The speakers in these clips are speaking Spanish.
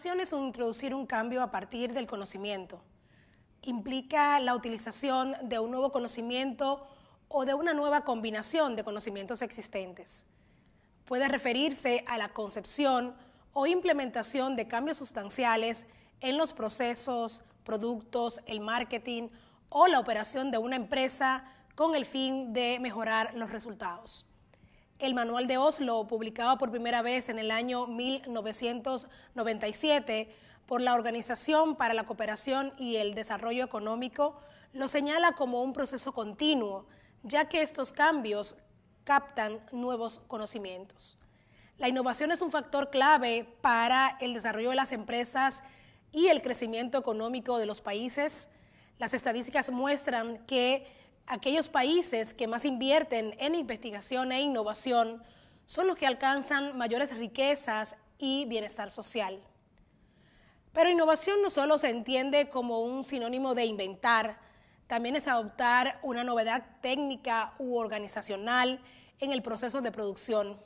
innovación es introducir un cambio a partir del conocimiento. Implica la utilización de un nuevo conocimiento o de una nueva combinación de conocimientos existentes. Puede referirse a la concepción o implementación de cambios sustanciales en los procesos, productos, el marketing o la operación de una empresa con el fin de mejorar los resultados. El Manual de Oslo, publicado por primera vez en el año 1997 por la Organización para la Cooperación y el Desarrollo Económico, lo señala como un proceso continuo, ya que estos cambios captan nuevos conocimientos. La innovación es un factor clave para el desarrollo de las empresas y el crecimiento económico de los países. Las estadísticas muestran que aquellos países que más invierten en investigación e innovación son los que alcanzan mayores riquezas y bienestar social. Pero innovación no solo se entiende como un sinónimo de inventar, también es adoptar una novedad técnica u organizacional en el proceso de producción.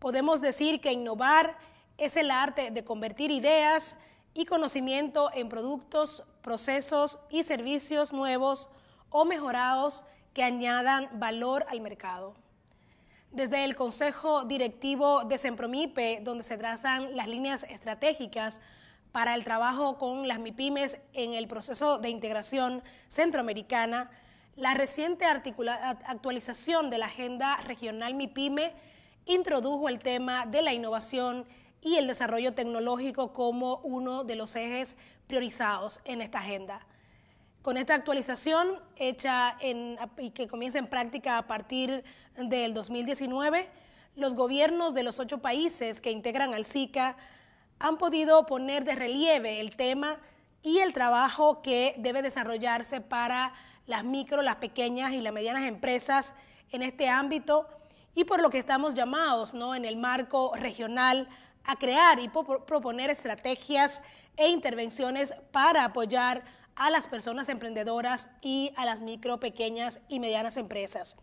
Podemos decir que innovar es el arte de convertir ideas y conocimiento en productos, procesos y servicios nuevos o mejorados que añadan valor al mercado. Desde el Consejo Directivo de Sempromipe, donde se trazan las líneas estratégicas para el trabajo con las MIPYMES en el proceso de integración centroamericana, la reciente actualización de la Agenda Regional MIPYME introdujo el tema de la innovación y el desarrollo tecnológico como uno de los ejes priorizados en esta agenda. Con esta actualización hecha y que comienza en práctica a partir del 2019, los gobiernos de los 8 países que integran al SICA han podido poner de relieve el tema y el trabajo que debe desarrollarse para las micro, las pequeñas y las medianas empresas en este ámbito, y por lo que estamos llamados, en el marco regional a crear y proponer estrategias e intervenciones para apoyar a las personas emprendedoras y a las micro, pequeñas y medianas empresas,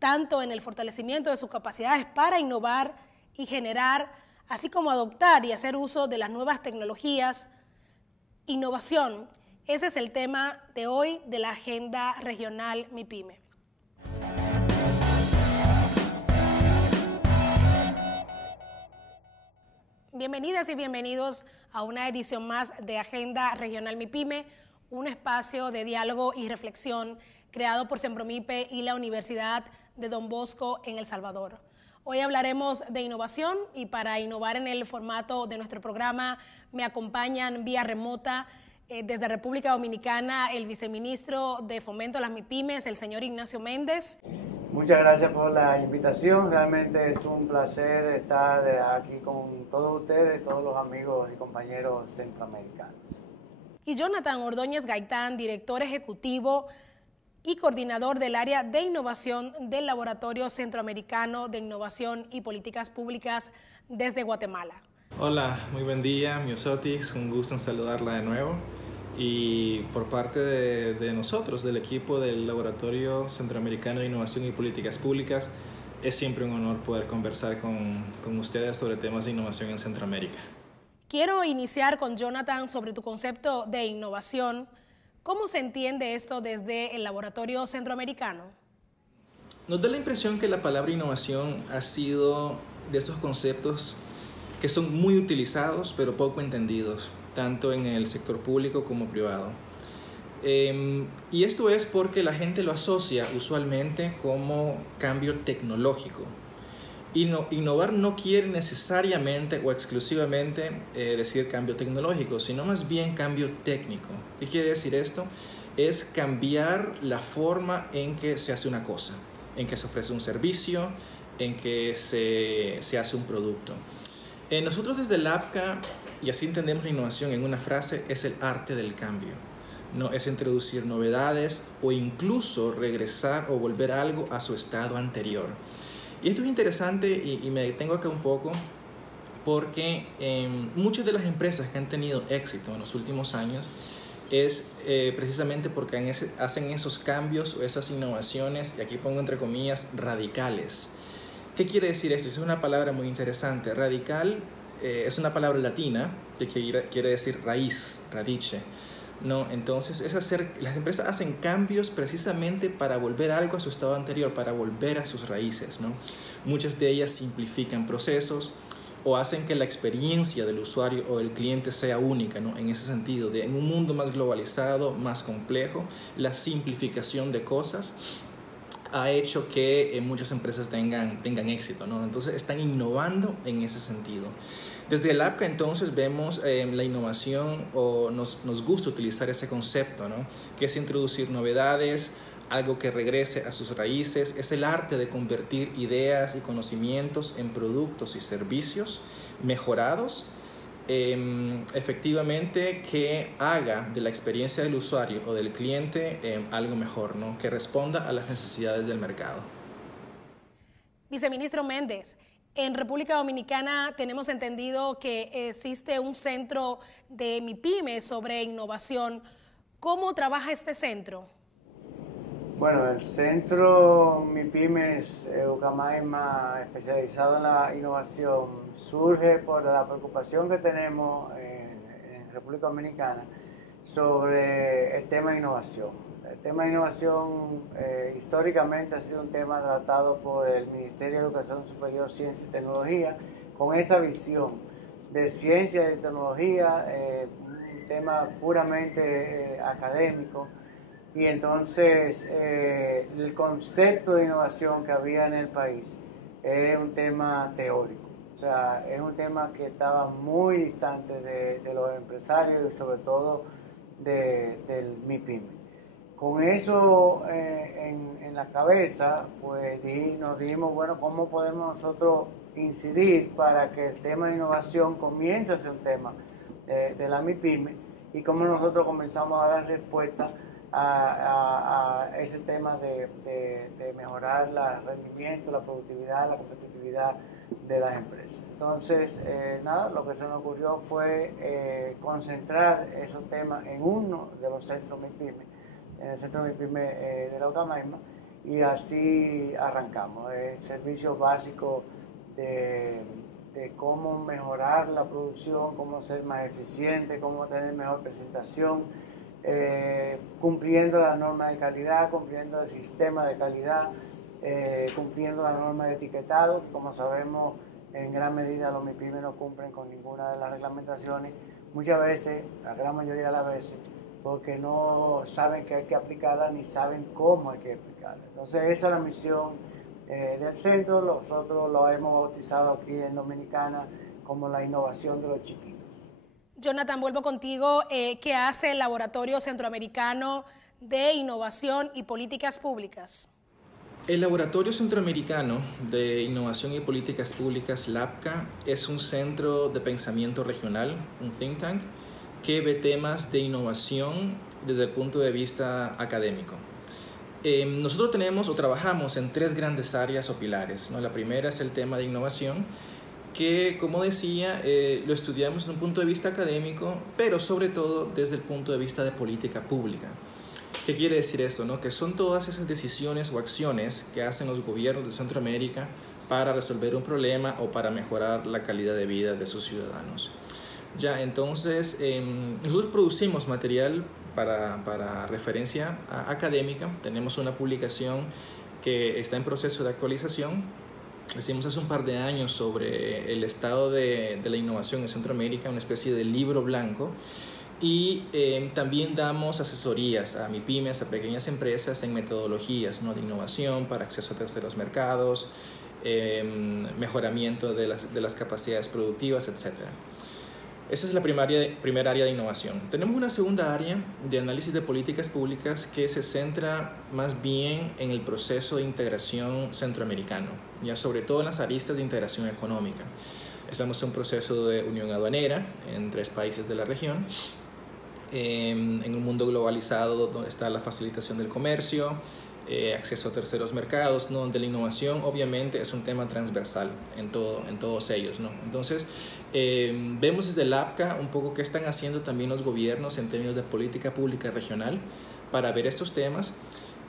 tanto en el fortalecimiento de sus capacidades para innovar y generar, así como adoptar y hacer uso de las nuevas tecnologías. Innovación, ese es el tema de hoy de la Agenda Regional MIPYME. Bienvenidas y bienvenidos a una edición más de Agenda Regional MIPYME, un espacio de diálogo y reflexión creado por Sempromipe y la Universidad de Don Bosco en El Salvador. Hoy hablaremos de innovación y para innovar en el formato de nuestro programa me acompañan vía remota desde República Dominicana el viceministro de Fomento a las MIPYMES, el señor Ignacio Méndez. Muchas gracias por la invitación, realmente es un placer estar aquí con todos ustedes, todos los amigos y compañeros centroamericanos. Y Jonathan Ordóñez Gaitán, director ejecutivo y coordinador del área de innovación del Laboratorio Centroamericano de Innovación y Políticas Públicas desde Guatemala. Hola, muy buen día, Miosotis, un gusto en saludarla de nuevo. Y por parte de nosotros, del equipo del Laboratorio Centroamericano de Innovación y Políticas Públicas, es siempre un honor poder conversar con ustedes sobre temas de innovación en Centroamérica. Quiero iniciar con Jonathan sobre tu concepto de innovación. ¿Cómo se entiende esto desde el Laboratorio Centroamericano? Nos da la impresión que la palabra innovación ha sido de esos conceptos que son muy utilizados pero poco entendidos, tanto en el sector público como privado. Y esto es porque la gente lo asocia usualmente como cambio tecnológico. Innovar no quiere necesariamente o exclusivamente decir cambio tecnológico, sino más bien cambio técnico. ¿Qué quiere decir esto? Es cambiar la forma en que se hace una cosa, en que se ofrece un servicio, en que se hace un producto. Nosotros desde el APCA, y así entendemos la innovación en una frase, es el arte del cambio. No es introducir novedades o incluso regresar o volver algo a su estado anterior. Y esto es interesante y me detengo acá un poco porque muchas de las empresas que han tenido éxito en los últimos años es precisamente porque hacen esos cambios o esas innovaciones, y aquí pongo entre comillas, radicales. ¿Qué quiere decir esto? Es una palabra muy interesante. Radical es una palabra latina que quiere decir raíz, radice, ¿no? Entonces, las empresas hacen cambios precisamente para volver algo a su estado anterior, para volver a sus raíces, ¿no? Muchas de ellas simplifican procesos o hacen que la experiencia del usuario o del cliente sea única, ¿no? En ese sentido, en un mundo más globalizado, más complejo, la simplificación de cosas ha hecho que muchas empresas tengan éxito, ¿no? Entonces están innovando en ese sentido. Desde el APCA entonces vemos la innovación, o nos gusta utilizar ese concepto, ¿no? Que es introducir novedades, algo que regrese a sus raíces. Es el arte de convertir ideas y conocimientos en productos y servicios mejorados, efectivamente, que haga de la experiencia del usuario o del cliente algo mejor, ¿no? Que responda a las necesidades del mercado. Viceministro Méndez, en República Dominicana tenemos entendido que existe un centro de MIPYME sobre innovación. ¿Cómo trabaja este centro? Bueno, el centro MIPYMES Ucamaima, especializado en la innovación, surge por la preocupación que tenemos en República Dominicana sobre el tema de innovación. El tema de innovación históricamente ha sido un tema tratado por el Ministerio de Educación Superior, Ciencia y Tecnología, con esa visión de ciencia y tecnología, un tema puramente académico. Y entonces el concepto de innovación que había en el país es un tema teórico, o sea, es un tema que estaba muy distante de los empresarios y sobre todo del MIPYME. Con eso en la cabeza, pues nos dijimos, bueno, ¿cómo podemos nosotros incidir para que el tema de innovación comience a ser un tema de la MIPYME, y cómo nosotros comenzamos a dar respuesta a ese tema de mejorar el rendimiento, la productividad, la competitividad de las empresas? Entonces, nada, lo que se nos ocurrió fue concentrar esos temas en uno de los centros MIPYME, en el centro MIPYME de la Ucamaima, y así arrancamos. El servicio básico de cómo mejorar la producción, cómo ser más eficiente, cómo tener mejor presentación, cumpliendo la norma de calidad, cumpliendo el sistema de calidad, cumpliendo la norma de etiquetado. Como sabemos, en gran medida los MIPYME no cumplen con ninguna de las reglamentaciones, muchas veces, la gran mayoría de las veces, porque no saben que hay que aplicarla ni saben cómo hay que aplicarla. Entonces esa es la misión del centro. Nosotros lo hemos bautizado aquí en Dominicana como la innovación de los chiquitos. Jonathan, vuelvo contigo. ¿Qué hace el Laboratorio Centroamericano de Innovación y Políticas Públicas? El Laboratorio Centroamericano de Innovación y Políticas Públicas, LAPCA, es un centro de pensamiento regional, un think tank, que ve temas de innovación desde el punto de vista académico. Nosotros tenemos o trabajamos en tres grandes áreas o pilares, ¿no? La primera es el tema de innovación, que, como decía, lo estudiamos desde un punto de vista académico, pero sobre todo desde el punto de vista de política pública. ¿Qué quiere decir esto, no? Que son todas esas decisiones o acciones que hacen los gobiernos de Centroamérica para resolver un problema o para mejorar la calidad de vida de sus ciudadanos. Ya, entonces, nosotros producimos material para referencia académica. Tenemos una publicación que está en proceso de actualización. Hicimos hace un par de años sobre el estado de la innovación en Centroamérica, una especie de libro blanco. Y también damos asesorías a MIPYMES, a pequeñas empresas, en metodologías, ¿no? De innovación para acceso a terceros mercados, mejoramiento de las capacidades productivas, etc. Esa es la primera área de innovación. Tenemos una segunda área de análisis de políticas públicas que se centra más bien en el proceso de integración centroamericano, ya sobre todo en las aristas de integración económica. Estamos en un proceso de unión aduanera en 3 países de la región, en un mundo globalizado donde está la facilitación del comercio, acceso a terceros mercados, ¿no? Donde la innovación obviamente es un tema transversal en todos ellos, ¿no? Entonces vemos desde el APCA un poco qué están haciendo también los gobiernos en términos de política pública regional para ver estos temas,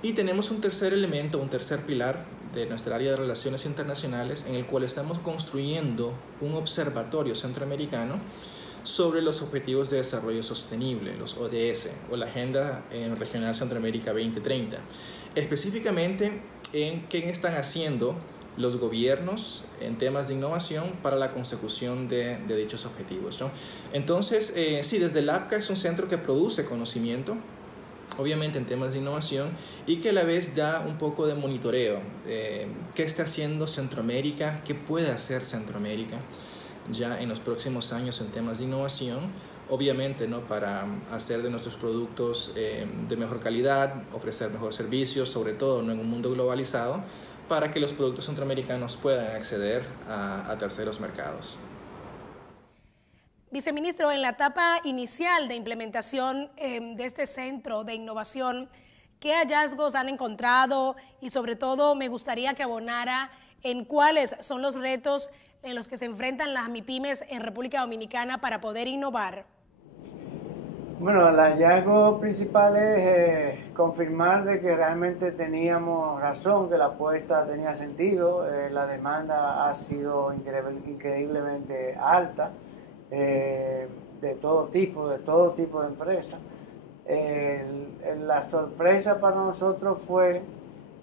Y tenemos un tercer elemento, un tercer pilar de nuestra área de relaciones internacionales, en el cual estamos construyendo un observatorio centroamericano sobre los Objetivos de Desarrollo Sostenible, los ODS, o la Agenda Regional Centroamérica 2030. Específicamente en qué están haciendo los gobiernos en temas de innovación para la consecución de dichos objetivos, ¿no? Entonces, sí, desde el APCA es un centro que produce conocimiento, obviamente en temas de innovación, y que a la vez da un poco de monitoreo. ¿Qué está haciendo Centroamérica? ¿Qué puede hacer Centroamérica ya en los próximos años en temas de innovación? Obviamente, ¿no? Para hacer de nuestros productos de mejor calidad, ofrecer mejor servicios, sobre todo, ¿no? En un mundo globalizado, para que los productos centroamericanos puedan acceder a terceros mercados. Viceministro, en la etapa inicial de implementación de este centro de innovación, ¿qué hallazgos han encontrado? Y sobre todo me gustaría que abonara en cuáles son los retos en los que se enfrentan las MIPYMES en República Dominicana para poder innovar. Bueno, el hallazgo principal es confirmar de que realmente teníamos razón, que la apuesta tenía sentido, la demanda ha sido increíblemente alta, de todo tipo de empresas. La sorpresa para nosotros fue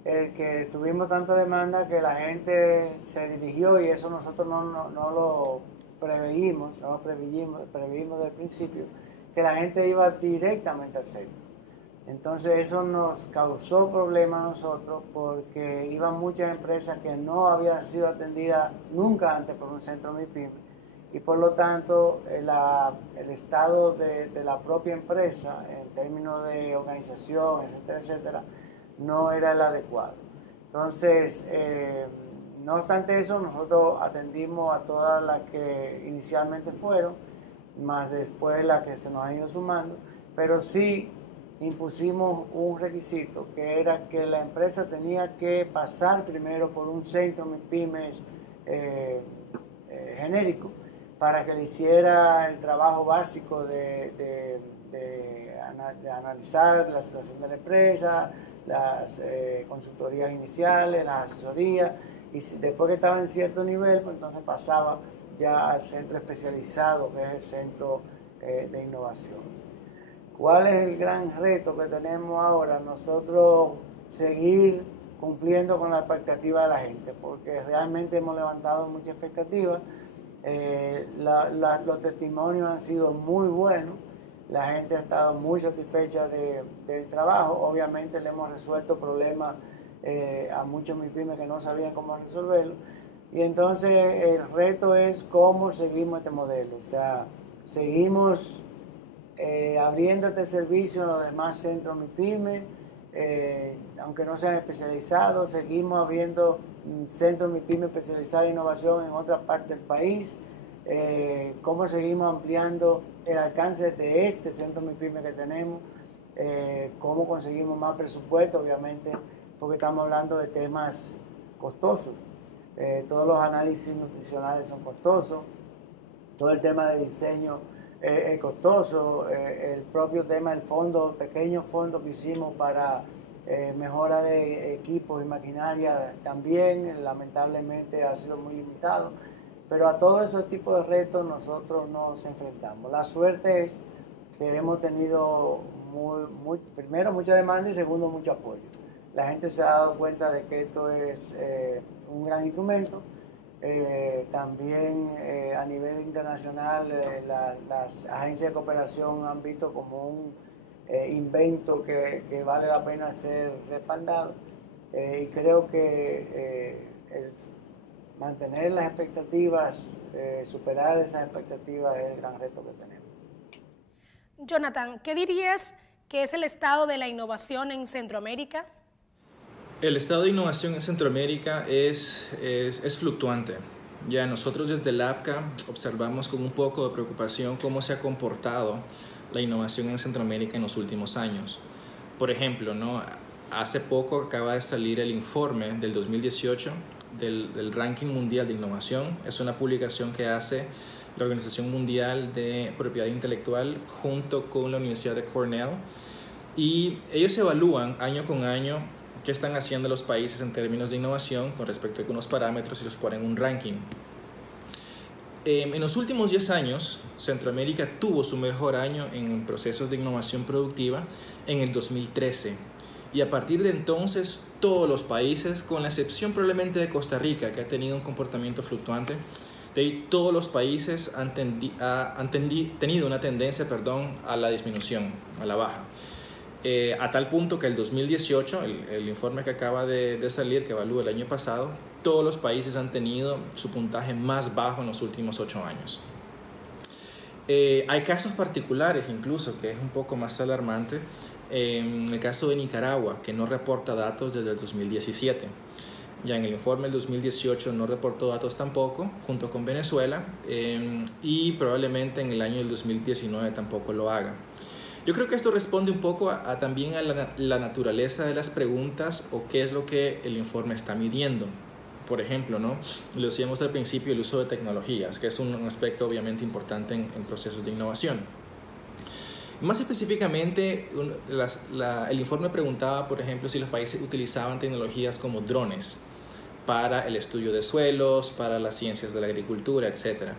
que tuvimos tanta demanda que la gente se dirigió, y eso nosotros no lo preveímos, preveímos desde el principio, que la gente iba directamente al centro. Entonces eso nos causó problemas a nosotros, porque iban muchas empresas que no habían sido atendidas nunca antes por un centro MIPYME, y por lo tanto el estado de la propia empresa en términos de organización, etcétera, etcétera, no era el adecuado. Entonces, no obstante eso, nosotros atendimos a todas las que inicialmente fueron, más después las que se nos han ido sumando, pero sí impusimos un requisito, que era que la empresa tenía que pasar primero por un centro MIPYMES genérico, para que le hiciera el trabajo básico de analizar la situación de la empresa, las consultorías iniciales, las asesorías, y después que estaba en cierto nivel, pues entonces pasaba ya al centro especializado, que es el centro de innovación. ¿Cuál es el gran reto que tenemos ahora? Nosotros seguir cumpliendo con la expectativa de la gente, porque realmente hemos levantado mucha expectativa. Los testimonios han sido muy buenos, la gente ha estado muy satisfecha del trabajo. Obviamente le hemos resuelto problemas a muchos MIPYMES que no sabían cómo resolverlo, y entonces el reto es cómo seguimos este modelo, o sea, seguimos abriendo este servicio en los demás centros MIPYME, aunque no sean especializados, seguimos abriendo centros MIPYME especializados en innovación en otras partes del país, cómo seguimos ampliando el alcance de este centro MIPYME que tenemos, cómo conseguimos más presupuesto, obviamente, porque estamos hablando de temas costosos. Todos los análisis nutricionales son costosos, todo el tema de diseño es costoso, el propio tema del fondo, el pequeño fondo que hicimos para mejora de equipos y maquinaria también, lamentablemente ha sido muy limitado, pero a todos esos tipos de retos nosotros nos enfrentamos. La suerte es que hemos tenido primero mucha demanda y segundo mucho apoyo. La gente se ha dado cuenta de que esto es un gran instrumento. También a nivel internacional las agencias de cooperación han visto como un invento que vale la pena ser respaldado, y creo que mantener las expectativas, superar esas expectativas es el gran reto que tenemos. Jonathan, ¿qué dirías que es el estado de la innovación en Centroamérica? El estado de innovación en Centroamérica es fluctuante. Ya nosotros desde el APCA observamos con un poco de preocupación cómo se ha comportado la innovación en Centroamérica en los últimos años. Por ejemplo, ¿no? Hace poco acaba de salir el informe del 2018 del Ranking Mundial de Innovación. Es una publicación que hace la Organización Mundial de Propiedad Intelectual junto con la Universidad de Cornell. Y ellos evalúan año con año qué están haciendo los países en términos de innovación con respecto a algunos parámetros y los ponen en un ranking. En los últimos 10 años, Centroamérica tuvo su mejor año en procesos de innovación productiva en el 2013. Y a partir de entonces, todos los países, con la excepción probablemente de Costa Rica, que ha tenido un comportamiento fluctuante, de ahí todos los países han tenido una tendencia, a la disminución, a la baja. A tal punto que el 2018, el informe que acaba de salir, que evalúa el año pasado, todos los países han tenido su puntaje más bajo en los últimos 8 años. Hay casos particulares incluso, que es un poco más alarmante. En el caso de Nicaragua, que no reporta datos desde el 2017. Ya en el informe del 2018 no reportó datos tampoco, junto con Venezuela, y probablemente en el año del 2019 tampoco lo haga. Yo creo que esto responde un poco también a la naturaleza de las preguntas o qué es lo que el informe está midiendo. Por ejemplo, ¿no? Lo decíamos al principio, el uso de tecnologías, que es un aspecto obviamente importante en procesos de innovación. Más específicamente, el informe preguntaba, por ejemplo, si los países utilizaban tecnologías como drones para el estudio de suelos, para las ciencias de la agricultura, etc.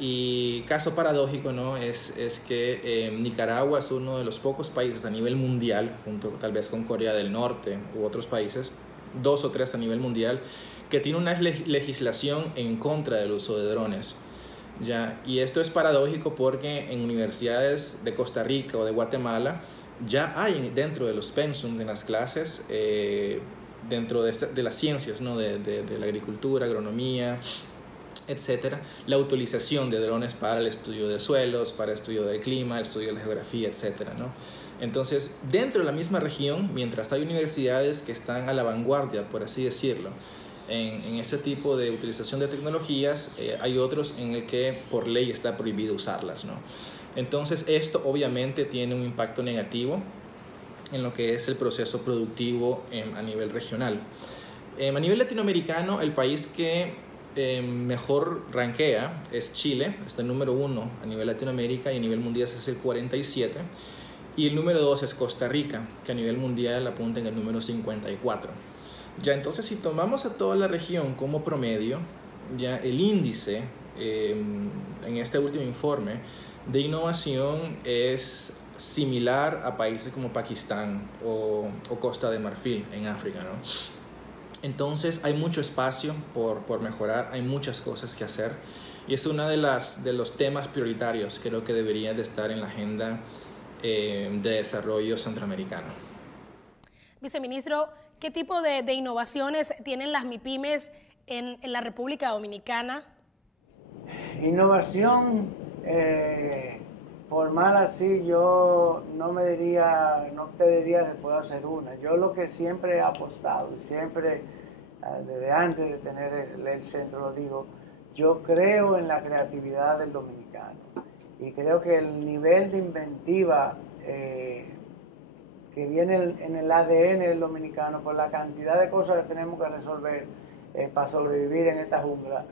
Y caso paradójico, ¿no? es que Nicaragua es uno de los pocos países a nivel mundial, junto tal vez con Corea del Norte u otros países, 2 o 3 a nivel mundial, que tiene una legislación en contra del uso de drones. Y esto es paradójico porque en universidades de Costa Rica o de Guatemala ya hay dentro de los pensum, de las clases, dentro de las ciencias, ¿no? de la agricultura, agronomía, etcétera, la utilización de drones para el estudio de suelos, para el estudio del clima, el estudio de la geografía, etcétera, ¿no? Entonces, dentro de la misma región, mientras hay universidades que están a la vanguardia, por así decirlo, en ese tipo de utilización de tecnologías, hay otros en el que por ley está prohibido usarlas, ¿no? Entonces, esto obviamente tiene un impacto negativo en lo que es el proceso productivo a nivel regional. A nivel latinoamericano, el país que mejor rankea es Chile, está el número 1 a nivel Latinoamérica y a nivel mundial es el 47. Y el número 2 es Costa Rica, que a nivel mundial apunta en el número 54. Entonces, si tomamos a toda la región como promedio, el índice en este último informe de innovación es similar a países como Pakistán o Costa de Marfil en África, ¿no? Entonces hay mucho espacio por mejorar, hay muchas cosas que hacer y es uno de los temas prioritarios creo que debería de estar en la agenda de desarrollo centroamericano. Viceministro, ¿qué tipo de innovaciones tienen las MIPYMES en la República Dominicana? Innovación formal así, yo no te diría que puedo hacer una. Yo lo que siempre he apostado, siempre desde antes de tener el centro lo digo, yo creo en la creatividad del dominicano y creo que el nivel de inventiva que viene en el ADN del dominicano por la cantidad de cosas que tenemos que resolver para sobrevivir en esta jungla,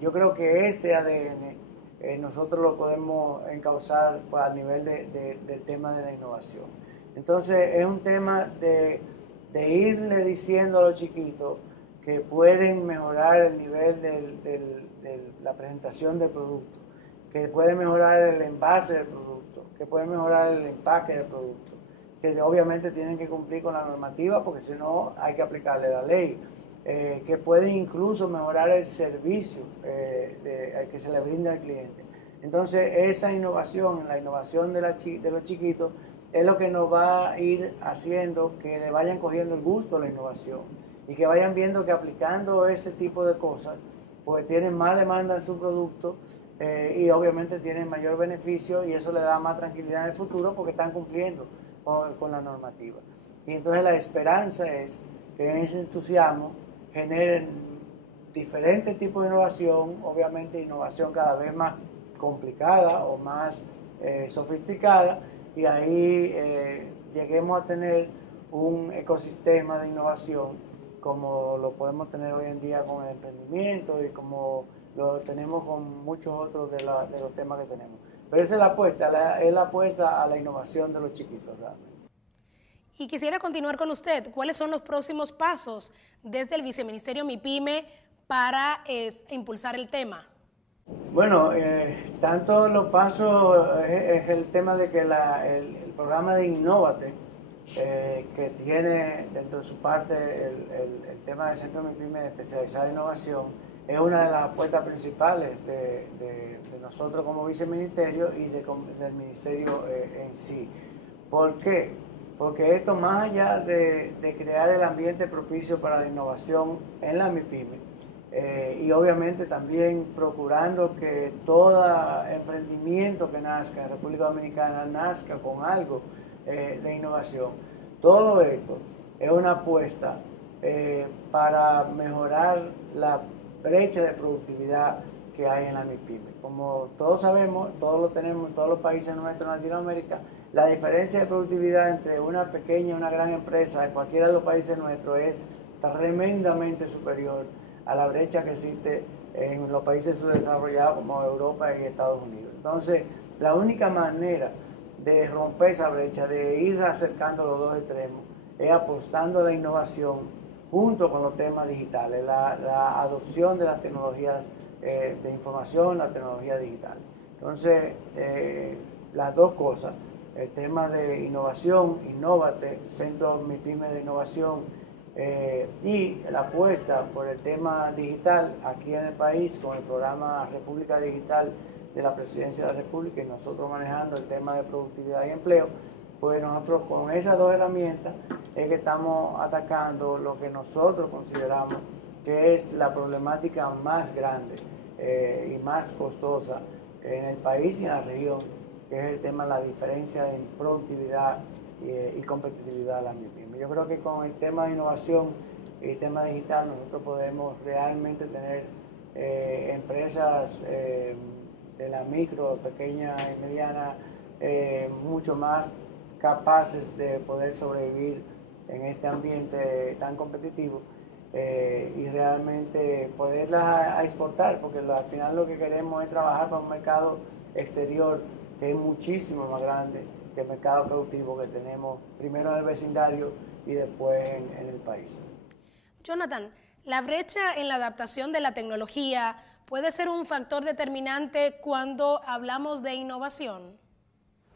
yo creo que ese ADN nosotros lo podemos encauzar al nivel del tema de la innovación. Entonces es un tema de irle diciendo a los chiquitos que pueden mejorar el nivel de la presentación del producto, que pueden mejorar el envase del producto, que pueden mejorar el empaque del producto, que obviamente tienen que cumplir con la normativa porque si no hay que aplicarle la ley. Que pueden incluso mejorar el servicio que se le brinda al cliente. Entonces, esa innovación, la innovación de los chiquitos, es lo que nos va a ir haciendo que le vayan cogiendo el gusto a la innovación y que vayan viendo que aplicando ese tipo de cosas, pues tienen más demanda en su producto y obviamente tienen mayor beneficio y eso le da más tranquilidad en el futuro porque están cumpliendo con la normativa. Y entonces la esperanza es que en ese entusiasmo generen diferentes tipos de innovación, obviamente innovación cada vez más complicada o más sofisticada, y ahí lleguemos a tener un ecosistema de innovación como lo podemos tener hoy en día con el emprendimiento y como lo tenemos con muchos otros de los temas que tenemos. Pero esa es la apuesta a la innovación de los chiquitos realmente. Y quisiera continuar con usted. ¿Cuáles son los próximos pasos desde el Viceministerio MIPYME para impulsar el tema? Bueno, tanto los pasos es el tema de que el programa de Innovate, que tiene dentro de su parte el tema del Centro MIPYME especializado en innovación, es una de las apuestas principales de nosotros como viceministerio y del ministerio en sí. ¿Por qué? Porque esto, más allá de crear el ambiente propicio para la innovación en la MIPYME, y obviamente también procurando que todo emprendimiento que nazca en República Dominicana nazca con algo de innovación, todo esto es una apuesta para mejorar la brecha de productividad que hay en la MIPYME. Como todos sabemos, todos lo tenemos en todos los países nuestros en Latinoamérica, la diferencia de productividad entre una pequeña y una gran empresa en cualquiera de los países nuestros es tremendamente superior a la brecha que existe en los países subdesarrollados como Europa y Estados Unidos. Entonces, la única manera de romper esa brecha, de ir acercando los dos extremos, es apostando a la innovación junto con los temas digitales, la adopción de las tecnologías de información, la tecnología digital. Entonces, las dos cosas, el tema de innovación, Innovate, Centro MIPYME de Innovación, y la apuesta por el tema digital aquí en el país con el programa República Digital de la Presidencia de la República y nosotros manejando el tema de productividad y empleo, pues nosotros con esas dos herramientas es que estamos atacando lo que nosotros consideramos que es la problemática más grande y más costosa en el país y en la región, que es el tema de la diferencia en productividad y competitividad de la MIPYME. Yo creo que con el tema de innovación y el tema digital nosotros podemos realmente tener empresas de la micro, pequeña y mediana mucho más capaces de poder sobrevivir en este ambiente tan competitivo y realmente poderlas exportar, porque al final lo que queremos es trabajar para un mercado exterior que es muchísimo más grande que el mercado productivo que tenemos primero en el vecindario y después en el país. Jonathan, la brecha en la adaptación de la tecnología puede ser un factor determinante cuando hablamos de innovación.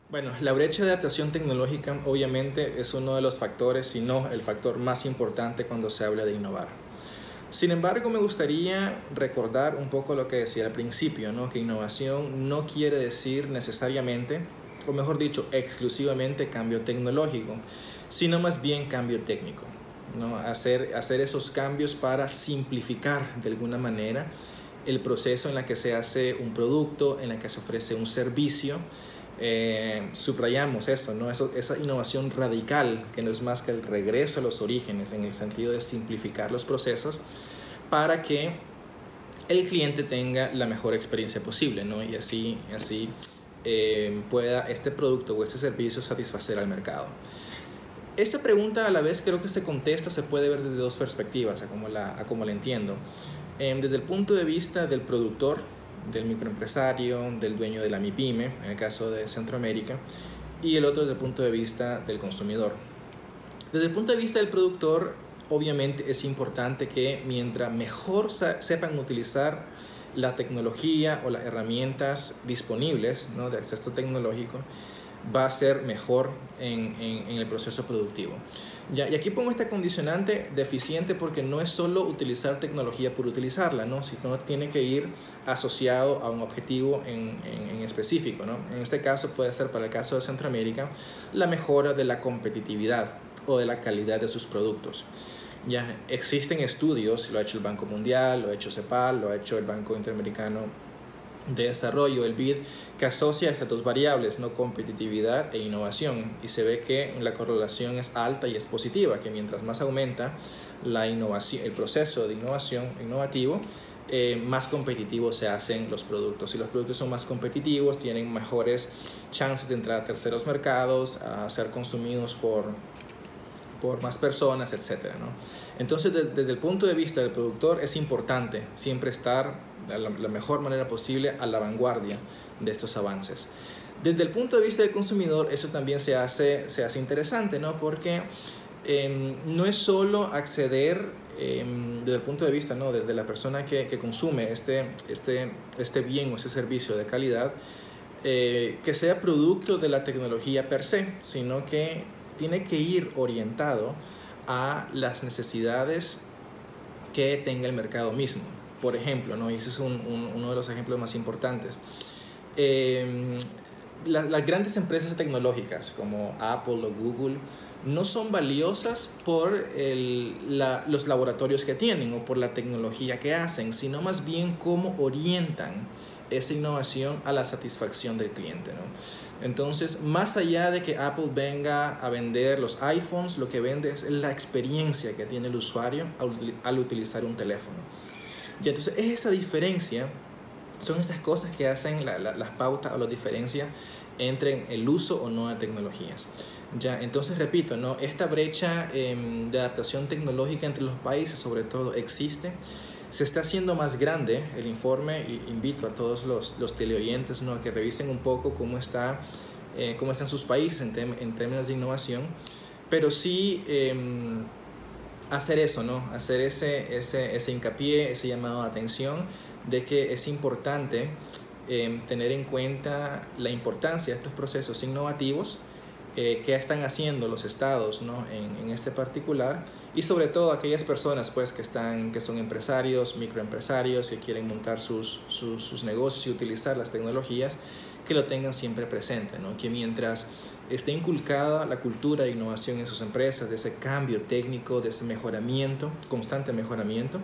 Bueno, la brecha de adaptación tecnológica obviamente es uno de los factores, si no el factor más importante cuando se habla de innovar. Sin embargo, me gustaría recordar un poco lo que decía al principio, ¿no? Que innovación no quiere decir necesariamente, o mejor dicho, exclusivamente cambio tecnológico, sino más bien cambio técnico, ¿no? Hacer esos cambios para simplificar de alguna manera el proceso en la que se hace un producto, en la que se ofrece un servicio. Subrayamos eso, ¿no? Esa innovación radical que no es más que el regreso a los orígenes en el sentido de simplificar los procesos para que el cliente tenga la mejor experiencia posible, ¿no? Y así pueda este producto o este servicio satisfacer al mercado. Esa pregunta a la vez creo que este contexto se puede ver desde dos perspectivas, a como la entiendo. Desde el punto de vista del productor, del microempresario, del dueño de la MIPYME, en el caso de Centroamérica, y el otro desde el punto de vista del consumidor. Desde el punto de vista del productor, obviamente es importante que mientras mejor sepan utilizar la tecnología o las herramientas disponibles, ¿no? de acceso tecnológico, va a ser mejor en el proceso productivo. Ya, y aquí pongo este condicionante deficiente porque no es solo utilizar tecnología por utilizarla, ¿no? Sino tiene que ir asociado a un objetivo en específico, ¿no? En este caso puede ser, para el caso de Centroamérica, la mejora de la competitividad o de la calidad de sus productos. Ya existen estudios, lo ha hecho el Banco Mundial, lo ha hecho CEPAL, lo ha hecho el Banco Interamericano de Desarrollo, el BID, que asocia estas dos variables, ¿no? Competitividad e innovación, y se ve que la correlación es alta y es positiva, que mientras más aumenta la innovación, el proceso de innovación innovativo, más competitivos se hacen los productos. Si los productos son más competitivos, tienen mejores chances de entrar a terceros mercados, a ser consumidos por más personas, etcétera, ¿no? Entonces, desde el punto de vista del productor, es importante siempre estar de la mejor manera posible a la vanguardia de estos avances. Desde el punto de vista del consumidor, eso también se hace interesante, ¿no? Porque no es solo acceder desde el punto de vista, ¿no?, de la persona que consume este bien o ese servicio de calidad, que sea producto de la tecnología per se, sino que tiene que ir orientado a las necesidades que tenga el mercado mismo. Por ejemplo, ¿no?, y ese es uno de los ejemplos más importantes. Las grandes empresas tecnológicas como Apple o Google no son valiosas por los laboratorios que tienen o por la tecnología que hacen, sino más bien cómo orientan esa innovación a la satisfacción del cliente, ¿no? Entonces, más allá de que Apple venga a vender los iPhones, lo que vende es la experiencia que tiene el usuario al utilizar un teléfono. Y entonces, esa diferencia son esas cosas que hacen las pautas o la diferencia entre el uso o no de tecnologías. Ya, entonces repito, ¿no?, esta brecha de adaptación tecnológica entre los países sobre todo existe. Se está haciendo más grande el informe y invito a todos los teleoyentes, ¿no?, a que revisen un poco cómo están sus países en términos de innovación, pero sí hacer eso, ¿no?, hacer ese hincapié, ese llamado de atención de que es importante tener en cuenta la importancia de estos procesos innovativos que están haciendo los estados, ¿no?, en este particular, y sobre todo aquellas personas pues que son empresarios, microempresarios, que quieren montar sus negocios y utilizar las tecnologías, que lo tengan siempre presente, ¿no?, que mientras esté inculcada la cultura de innovación en sus empresas, de ese cambio técnico, de ese mejoramiento, constante mejoramiento,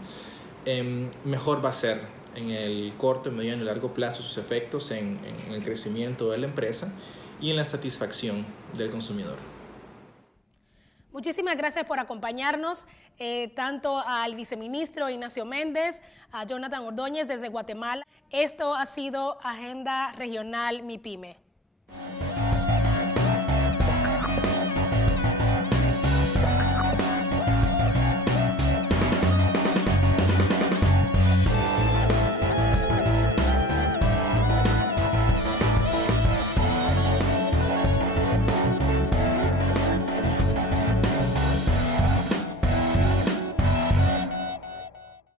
mejor va a ser en el corto, mediano y largo plazo sus efectos en el crecimiento de la empresa y en la satisfacción del consumidor. Muchísimas gracias por acompañarnos, tanto al viceministro Ignacio Méndez, a Jonathan Ordóñez desde Guatemala. Esto ha sido Agenda Regional MIPYME.